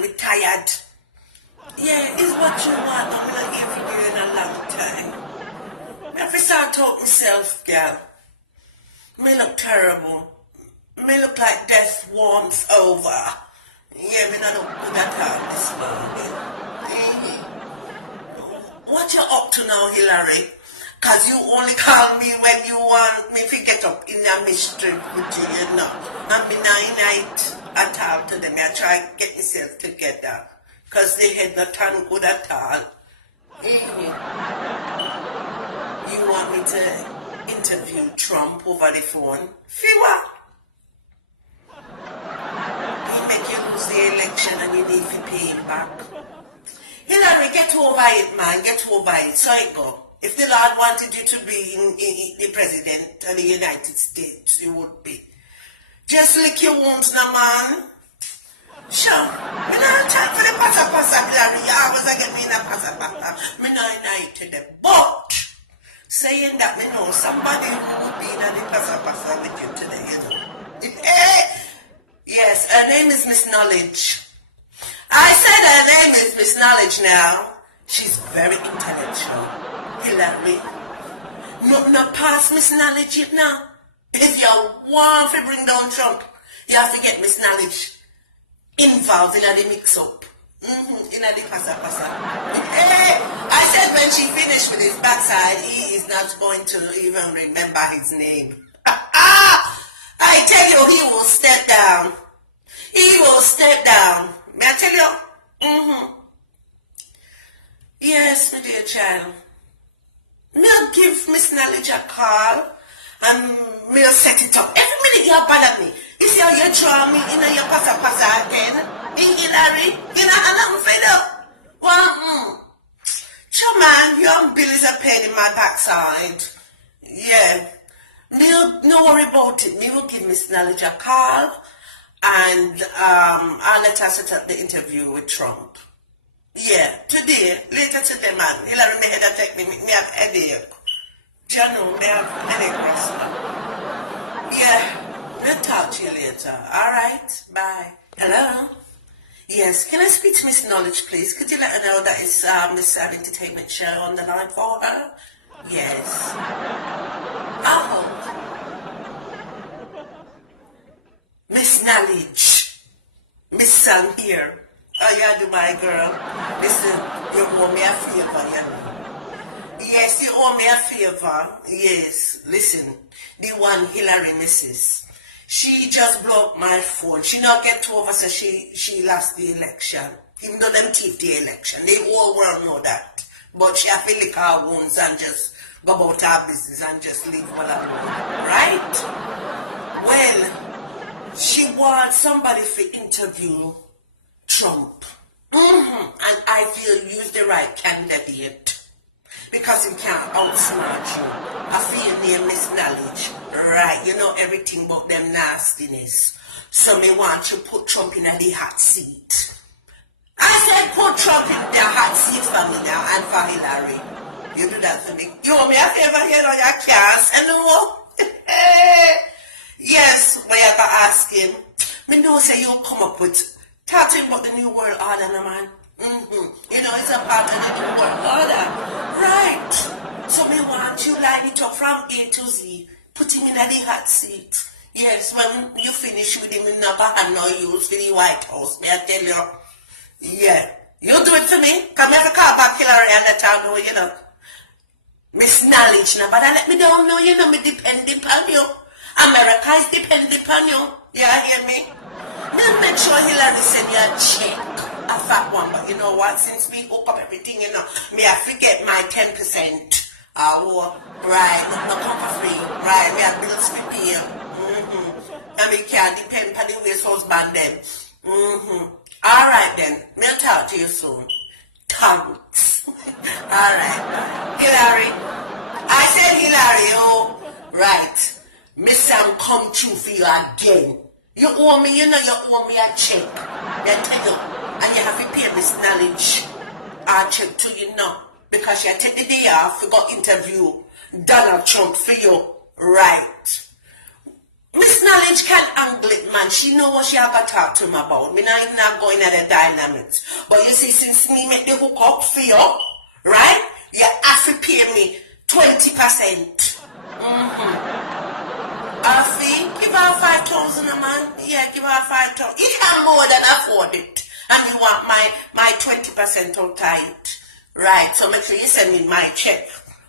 man, we tired. Yeah, it's what you want. I'm not here for you in a long time. I have to start talking myself, girl. Me look terrible. Me look like death warms over. Yeah, me not look good at all this morning. What you up to now, Hillary? Cause you only call me when you want me to get up in a mystery with you know. And me night at all to them. I try to get myself together. Cause they had not done good at all. You want me to interview Trump over the phone? For what? He make you lose the election and you need to pay him back. Hillary, get over it, man. Get over it. So I go. If the Lord wanted you to be in the president of the United States, you would be. Just lick your wounds now, man. Sure. Me not chat for the pasa, Hillary. You always get me in a pasa. Me not united them. But, saying that, me know somebody who would be in the pasa with you today, you know. Yes, her name is Miss Knowledge. I said her name is Miss Knowledge now. She's very intellectual. Hillary. Not past Miss Knowledge yet now. If you want to bring down Trump, you have to get Miss Knowledge involved in the mix-up. In the pasa. I said when she finished with his backside, he is not going to even remember his name. I tell you, he will step down. He will step down. May I tell you? Yes, my dear child. Me'll give Miss Knowledge a call and me'll set it up. Every minute you bother me. You see how you draw me in your pasa again? Hillary, you know how I'm fed up. Well, sure man, your bill is a pain in my backside. Yeah. No worry about it. Me will give Miss Knowledge a call and I'll let her set up the interview with Trump. Yeah, today, later today, man. Hillary, me head attack me have headache. Jano, me have headache right now. Yeah, we'll talk to you later. Alright, bye. Hello? Yes, can I speak to Miss Knowledge, please? Could you let her know that it's Miss Entertainment Show on the line for her? Yes. Miss Knowledge. Miss Sun here. Oh, yeah, do my girl. Listen, you owe me a favor, you know. Yes, you owe me a favor. Yes, listen. The one Hillary misses. She just blocked my phone. She not get over, so she lost the election. Even though them thief the election. The whole world know that. But she have to lick her wounds and just go about her business and just leave her alone. Right? Well, she wants somebody to interview Trump. And I feel you're the right candidate. Because he can't outsmart you. I feel near Miss Knowledge. Right, you know everything about them nastiness. So me want you put Trump in the hot seat. I said put Trump in the hot seat for me now and for Hillary. You do that for me. You want me a favor here on your cast? And yes, we are gonna ask him. Me know say you come up with talking about the New World Order, no man. You know, it's a part of the New World Order. Right. So we want you like it up from A to Z. Put him in the hot seat. Yes, when you finish with him, you never have no use for the White House. May I tell you? Yeah. You do it for me. Come here to call back Hillary and let her know, you know. Miss Knowledge now, but I let me down know, you know, me depend upon you. America is dependent upon you. You hear me? Then make sure Hillary send you a check. A fat one, but you know what? Since we hook up everything, you know, me I forget my 10%. Right, no come for free. Right, we have bills to pay. And we can't depend on the waste husband then. Alright then, we'll talk to you soon. Thanks. Alright. Hillary. I said Hillary, oh. Right. Miss Sam come true for you again. You owe me, you know you owe me a check. I tell you. And you have to pay Miss Knowledge a check to you now. Because you take the day off, you got interview Donald Trump for you. Right. Miss Knowledge can angle it, man. She know what she have to talk to him about. Me not even not going at the dynamics. But you see, since me make the hook up for you, right? You have to pay me 20%. Fee, give her 5,000 a man. Yeah, give her 5,000. You can more than afford it. And you want my 20% out of it. Right, so make sure you send me my check.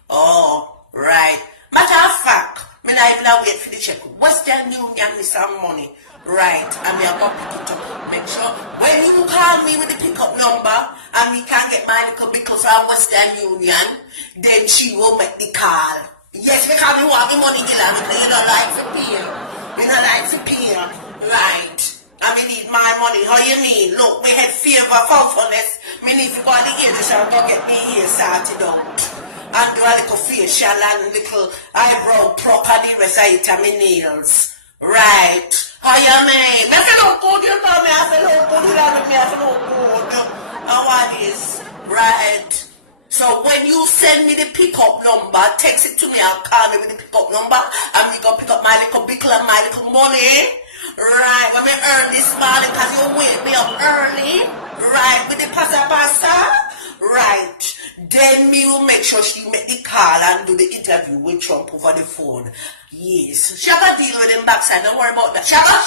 Oh, right. Matter of fact, me not even wait for the check. Western Union me some money. Right, and me about pick it up. Make sure when you call me with the pickup number and me can get my little because from Western Union, then she will make the call. Yes, because you want the money, because you don't like to pay. You don't like to pay. Right. I need my money. How you mean? Look, we had favor thoughtfulness. Me need to go to the hairdresser and go get me hair sorted out. And do a little facial and little eyebrow pluck and the rest of it and my nails. Right. How you mean? I feel good, you know me. I feel good, you know me. I feel good. How what is? Right. So when you send me the pickup number, text it to me, I'll call me with the pickup number, and we go pick up my little bickle and my little money. Right, when we earn this morning, because you wake me up early. Right, with the pasta. Right. Then me will make sure she make the call and do the interview with Trump over the phone. Yes. She have to deal with him backside, don't worry about that. She have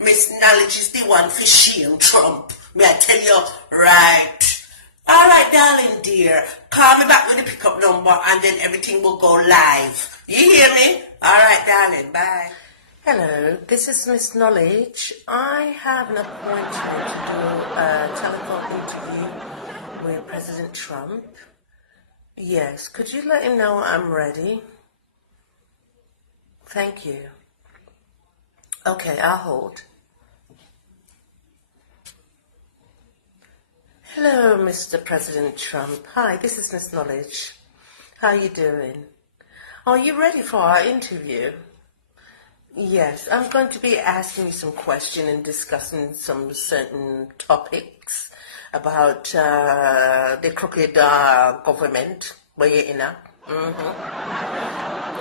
Miss Knowledge is the one for she and Trump. May I tell you, right. All right, darling dear. Call me back with the pickup number and then everything will go live. You hear me? All right, darling. Bye. Hello, this is Miss Knowledge. I have an appointment to do a telephone interview with President Trump. Yes, could you let him know I'm ready? Thank you. Okay, I'll hold. Hello, Mr. President Trump. Hi, this is Miss Knowledge. How are you doing? Are you ready for our interview? Yes, I'm going to be asking you some questions and discussing some certain topics about the crooked government where you're in.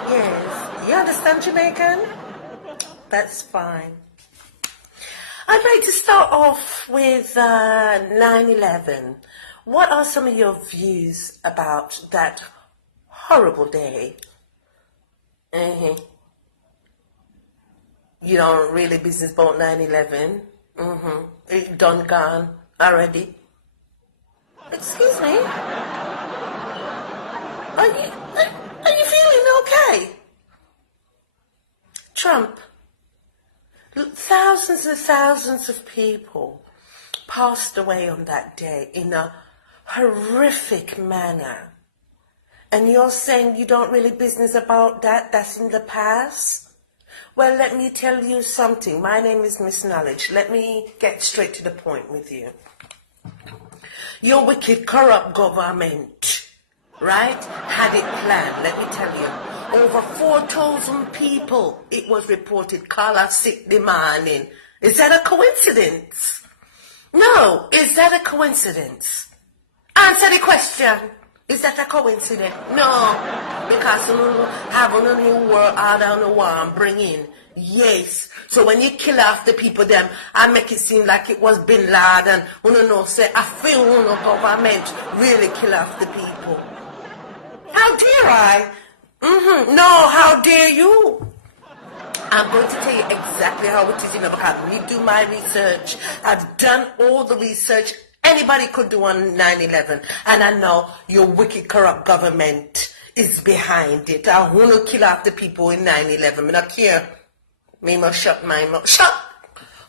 Yes, you understand Jamaican? That's fine. I'd like to start off with 9/11. What are some of your views about that horrible day? You don't really business about 9/11? It done gone already. Excuse me? Are you feeling okay? Trump, thousands and thousands of people passed away on that day in a horrific manner. And you're saying you don't really business about that? That's in the past? Well, let me tell you something. My name is Miss Knowledge. Let me get straight to the point with you. Your wicked, corrupt government, right, had it planned. Let me tell you. Over 4,000 people, it was reported, call off sick the morning. Is that a coincidence? No. Is that a coincidence? Answer the question. Is that a coincidence? No, because you have a new world order on the one bring in. Yes. So when you kill off the people, them, I make it seem like it was Bin Laden. Say, I feel no government really kill off the people. How dare I? No, how dare you? I'm going to tell you exactly how it is, because we do my research. I've done all the research anybody could do on 9/11, and I know your wicked, corrupt government is behind it. I want to kill off the people in 9/11. I don't care. Me must shut my mouth. Shut!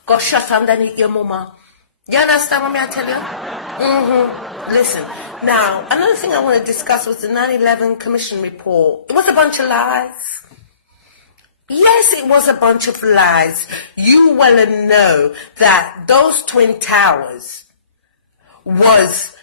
Go shut underneath your mama. You understand what I tell you? Listen, now, another thing I want to discuss was the 9/11 Commission report. It was a bunch of lies. Yes, it was a bunch of lies. You well know that those Twin Towers was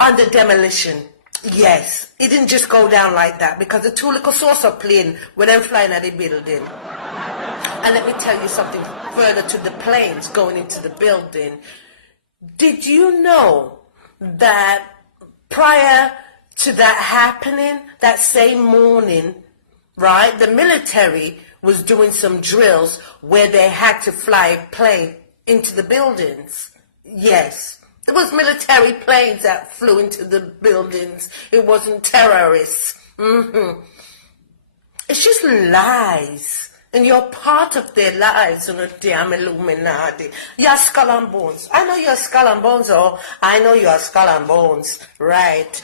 under demolition. Yes, it didn't just go down like that, because the two little saucer plane were then flying at the building. And let me tell you something further to the planes going into the building. Did you know that prior to that happening, that same morning, right, the military was doing some drills where they had to fly a plane into the buildings. Yes. It was military planes that flew into the buildings. It wasn't terrorists. It's just lies. And you're part of their lives, on a damn Illuminati. You're skull and bones. I know you're skull and bones, oh. I know you're skull and bones. Right.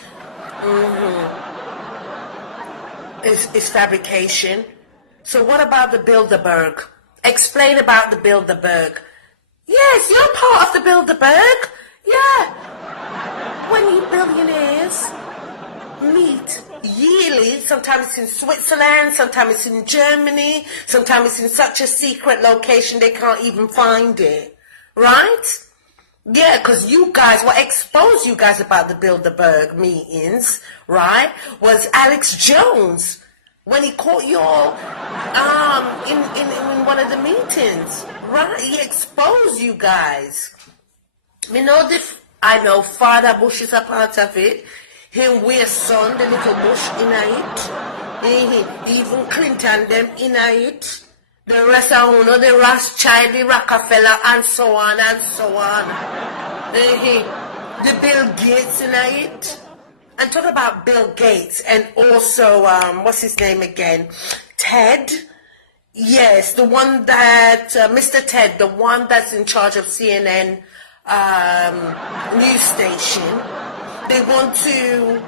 It's fabrication. So what about the Bilderberg? Explain about the Bilderberg. Yes, you're part of the Bilderberg. Yeah. When you billionaires meet yearly, sometimes it's in Switzerland, sometimes it's in Germany, sometimes it's in such a secret location they can't even find it. Right? Yeah, because you guys, what exposed you guys about the Bilderberg meetings, right, was Alex Jones when he caught you all in one of the meetings. Right? He exposed you guys. I know Father Bush is a part of it. Him with son, the little Bush in it. Even Clinton them in it. The rest of you know, the Rothschild, the Rockefeller, and so on and so on. The Bill Gates in it. And talk about Bill Gates and also what's his name again? Ted. Yes, the one that Mr. Ted, the one that's in charge of CNN news station. They want to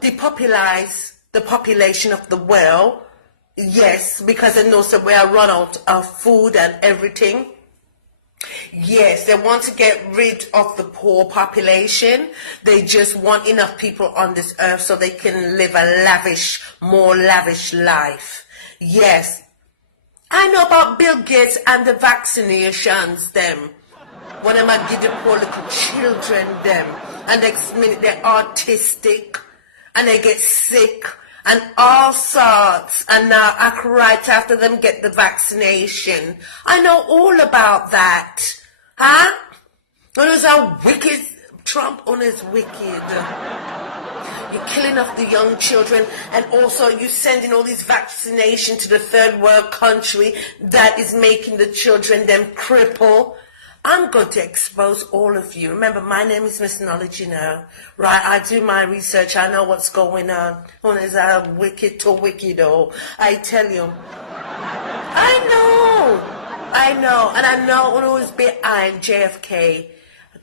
depopulize the population of the world. Yes, because they know that we are run out of food and everything. Yes, they want to get rid of the poor population. They just want enough people on this earth so they can live a more lavish life. Yes. I know about Bill Gates and the vaccinations, them. When am I give the poor little children, them. And next minute they're autistic and they get sick and all sorts, and now act right after them get the vaccination. I know all about that. Huh? And it's a wicked, Trump on his wicked. You're killing off the young children, and also you sending all these vaccination to the third world country that is making the children them cripple. I'm going to expose all of you. Remember, my name is Miss Knowledge, you know. Right, I do my research. I know what's going on. When is a wicked to wicked, oh. I tell you. I know. And I know who was behind JFK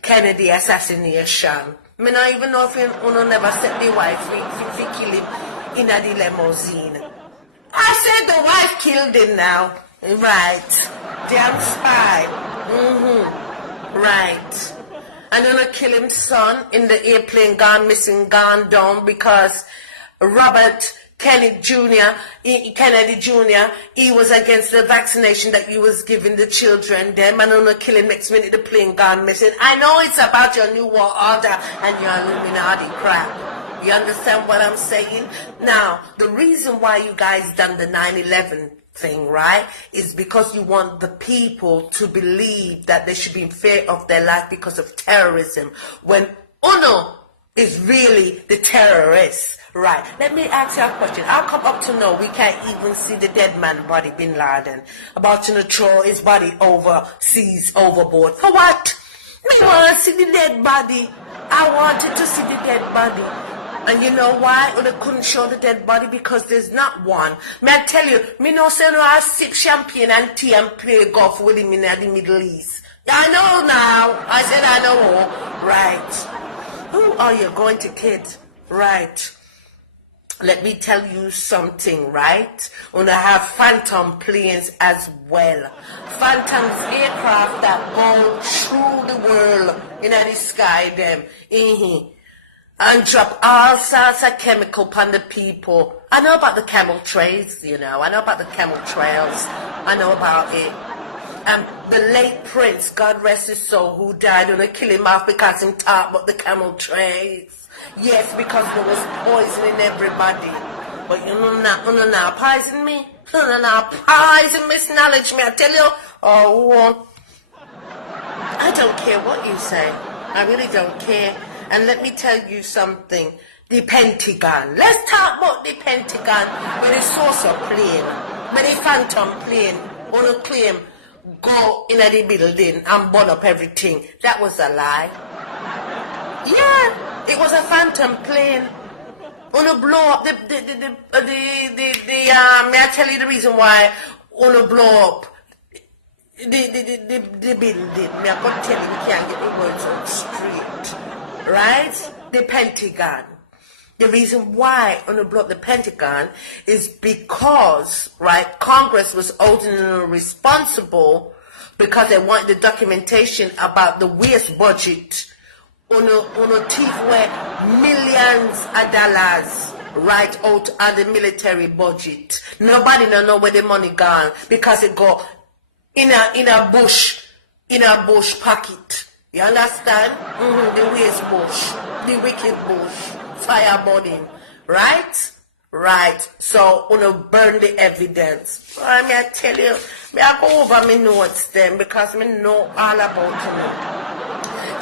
Kennedy assassination. I mean, I even know if you never set the wife if you kill him in the limousine. I said the wife killed him now. Right. Damn spy. Right. And gonna kill his son in the airplane gone missing, gone down because Robert Kennedy Jr., he was against the vaccination that you was giving the children. Them and gonna kill him next minute the plane gone missing. I know it's about your new world order and your Illuminati crap. You understand what I'm saying? Now, the reason why you guys done the 9/11 thing, right, is because you want the people to believe that they should be in fear of their life because of terrorism, when UNO is really the terrorists. Right. Let me ask you a question. How come up to now we can't even see the dead man body, Bin Laden, about to throw his body overseas, overboard? For what? Me want to see the dead body. I wanted to see the dead body. And you know why? Well, they couldn't show the dead body because there's not one. May I tell you, me no say no, I sip champagne and tea and play golf with him in the Middle East. I know now. I said I know. Right. Who are you going to kid? Right. Let me tell you something, right? When I have phantom planes as well. Phantoms aircraft that go through the world in the sky, them. And drop all sorts of chemical upon the people. I know about the camel trails, you know. I know about the camel trails. I know about it. And the late Prince, God rest his soul, who died when they killed him off because he talked about the camel trails. Yes, because there was poison in everybody. But you know not poison me. You know not poison Miss Knowledge me. I tell you, oh, I don't care what you say. I really don't care. And let me tell you something. The Pentagon. Let's talk about the Pentagon with the source of plane. Many phantom plane, wanna claim, go in the building and burn up everything. That was a lie. Yeah, it was a phantom plane. Wanna blow up may I tell you the reason why wanna blow up the building? Me I could tell you we can't get the words out straight. Right? The Pentagon. The reason why on the block the Pentagon is because, right, Congress was ultimately responsible because they wanted the documentation about the waste budget on a thief where millions of dollars right out of the military budget. Nobody don't know where the money gone because it go in a bush pocket. You understand? The waste bush, the wicked bush. Fire burning, right? Right. So, burn the evidence. May I tell you, may I go over my notes then because I know all about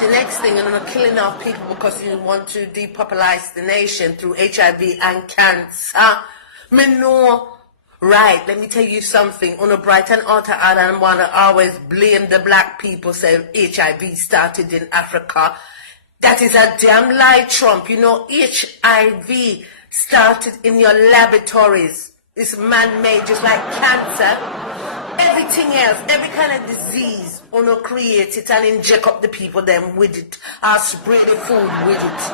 it. The next thing, killing off people because you want to depopularize the nation through HIV and cancer. Me know. Right, let me tell you something. On a Brighton Alter Island, want to always blame the black people, say HIV started in Africa. That is a damn lie, Trump. HIV started in your laboratories. It's man-made, just like cancer. Everything else, every kind of disease, create it and inject up the people them with it, or spray the food with it.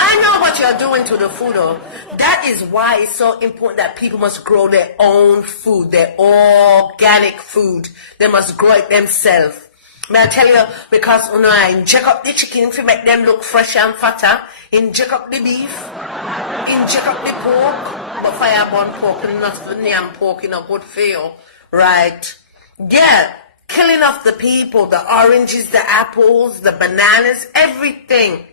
I know what you're doing to the food, though. That is why it's so important that people must grow their own food, their organic food. They must grow it themselves. May I tell you, because I inject up the chicken to make them look fresh and fatter, inject up the beef, inject up the pork, but fire-born pork and not the yam pork in a good feel, right? Yeah, killing off the people, the oranges, the apples, the bananas, everything.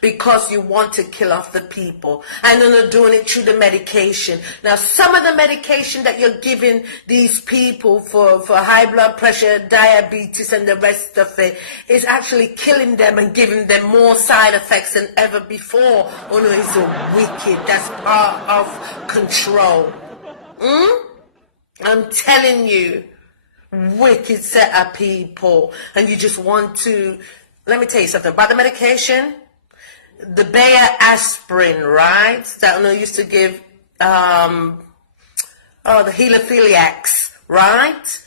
Because you want to kill off the people. And then they're doing it through the medication. Now, some of the medication that you're giving these people for high blood pressure, diabetes, and the rest of it is actually killing them and giving them more side effects than ever before. Oh no, it's so wicked. That's part of control. I'm telling you, wicked set of people. And you just want to... Let me tell you something about the medication. The Bayer aspirin, right? That I used to give, the hemophiliacs, right?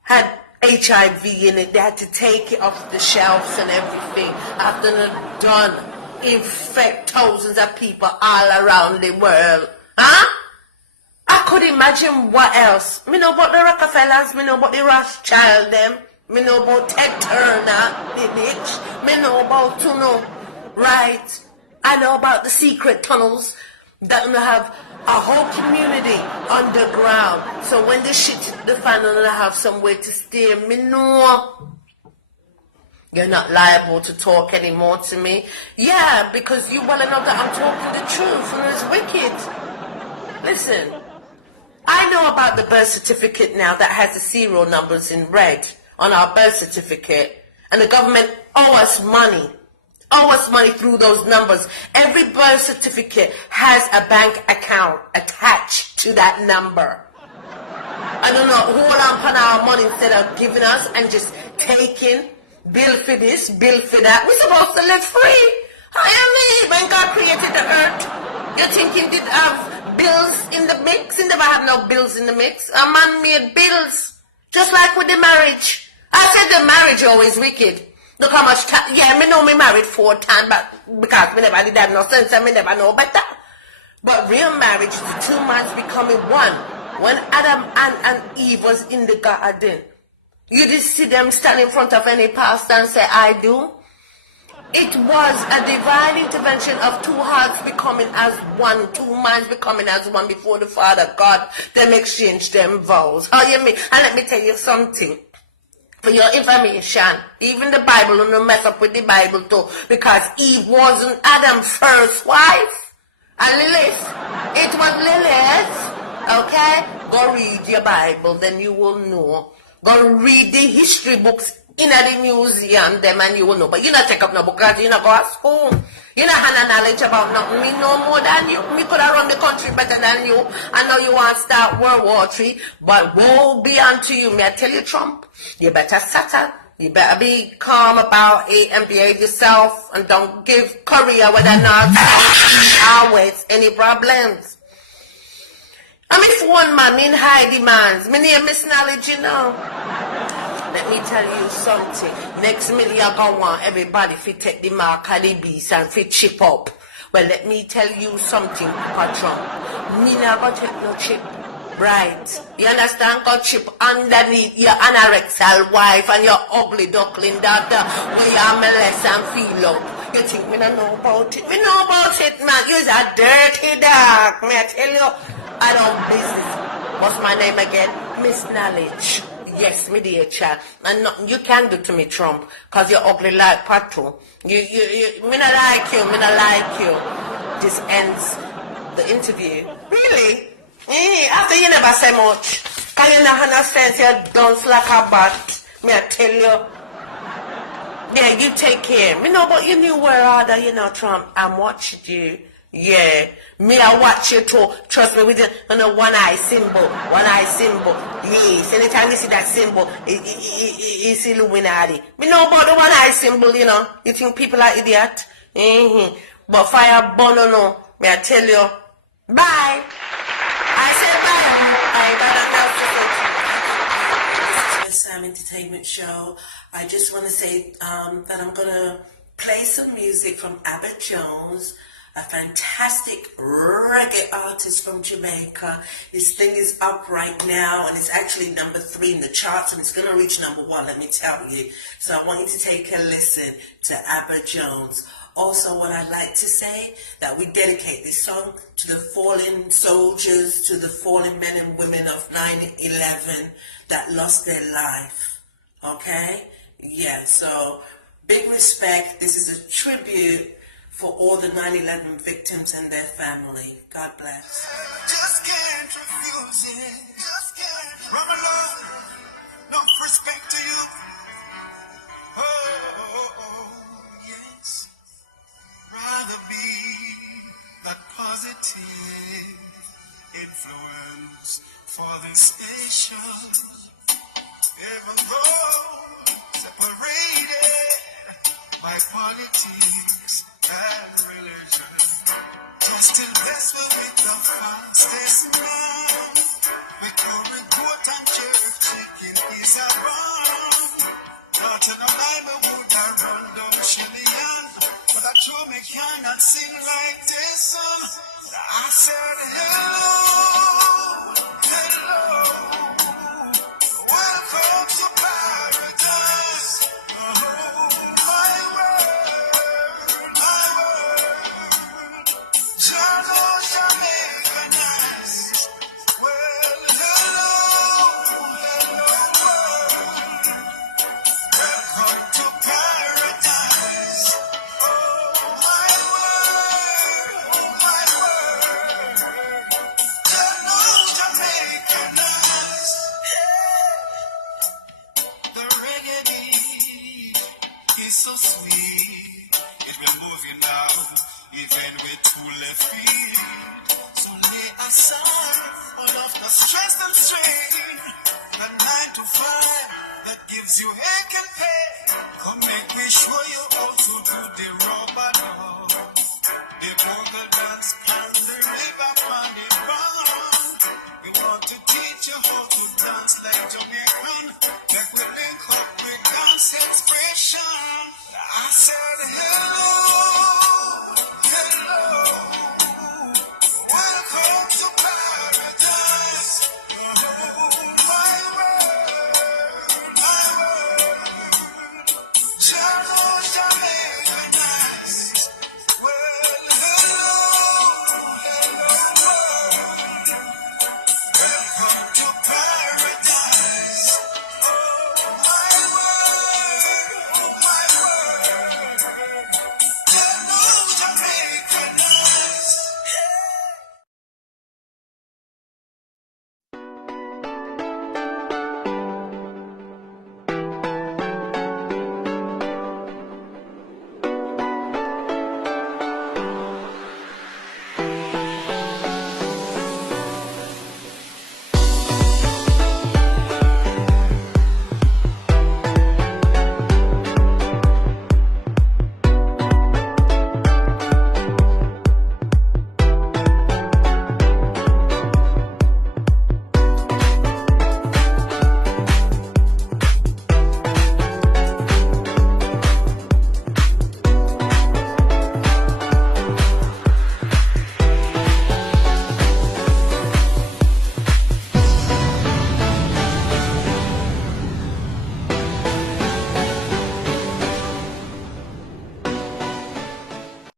Had HIV in it. They had to take it off the shelves and everything. After they're done, infect thousands of people all around the world. I could imagine what else. Me know about the Rockefellers. Me know about the Rothschild them. Me know about Ted Turner, the bitch. Me know about right? I know about the secret tunnels that have a whole community underground. So when the shit hit the fan, and I have somewhere to stay. Me know you're not liable to talk anymore to me. Yeah, because you well know that I'm talking the truth, and it's wicked. Listen, I know about the birth certificate now that has the serial numbers in red on our birth certificate, and the government owe us money through those numbers. Every birth certificate has a bank account attached to that number. I don't know, hold on for our money instead of giving us and just taking bill for this, bill for that. We're supposed to live free. When God created the earth, you think he did have bills in the mix? He never had no bills in the mix. A man made bills, just like with the marriage. I said the marriage always wicked. Look how much time. Yeah, me know me married 4 times, but because me never did have no sense and me never know better. But real marriage is the 2 minds becoming one. When Adam and Eve was in the garden, you just see them stand in front of any pastor and say, I do. It was a divine intervention of 2 hearts becoming as one, 2 minds becoming as one before the Father God. Them exchange them vows. How you mean? And let me tell you something. For your information, even the Bible don't mess up with the Bible too, because Eve wasn't Adam's first wife. And Lilith, it was Lilith. Okay? Go read your Bible, then you will know. Go read the history books in the museum, them and you know, but you not take up no book because you not go to school. You not have no knowledge about nothing. Me know more than you. Me could have run the country better than you. I know you want to start World War III, but woe be unto you. May I tell you, Trump, you better settle. You better be calm about it and behave yourself and don't give Korea whether or not always any problems. I mean, if one man in high demands, me name Miss Knowledge, you know. Let me tell you something. Next minute, you're going to want everybody to take the mark of the beast and to chip up. Well, let me tell you something, Patron. Me not going to take no chip. Right. You understand? Got chip underneath your anorexal wife and your ugly duckling daughter where you molest and feel up. You think we don't know about it? We know about it, man. You're a dirty dog. May I tell you? I don't business. What's my name again? Miss Knowledge. Yes, me dear child. And nothing you can do to me, Trump, because you're ugly like Patu. Me not like you. Me not like you. This ends the interview. Really? After you never say much, can you not have no sense? You dance like a bat. Me I tell you. Yeah, you take care. Me know about your new world order, you know, Trump. I'm watching you. Yeah, me I watch you too. Trust me, with the one eye symbol. One eye symbol. Yes, anytime you see that symbol, it's Illuminati. Me know about the one eye symbol, you know. You think people are idiot? But fire burn no. Me I tell you. Bye. I said bye. I ain't got nothing else to say. This is Sam Entertainment Show. I just want to say that I'm going to play some music from Abbott Jones, a fantastic reggae artist from Jamaica. His thing is up right now, and it's actually number 3 in the charts, and it's going to reach number 1, let me tell you. So I want you to take a listen to Abbott Jones. Also, what I'd like to say, that we dedicate this song to the fallen soldiers, to the fallen men and women of 9/11 that lost their life. Okay? Yeah, so big respect. This is a tribute for all the 9/11 victims and their family. God bless. Just can't refuse it. Just can't. Ramadan, no respect to you. Oh, yes. Rather be that positive influence for this nation. Even though separated by politics and religion, just invest with the fastest man. With your report and church chicken is a run. Not in a Bible would I run down Chilean, but I sure me cannot sing like this song. I said hello, hello, welcome to paradise. Oh, my world, Jano Jamaica nice. Well, hello, hello, world. Welcome to paradise. Oh, my world, Jano Jamaica nice. The reggae beat is so sweet. It will move you now, even with 2 left feet. So lay aside all of the stress and strain. The 9 to 5 that gives you ache and pain. Come make me show you how to do the rubber dub, the vocal dance and the river on the ground. We want to teach you how to dance like Jamaican. Like we link up with dance expression. I said, hey.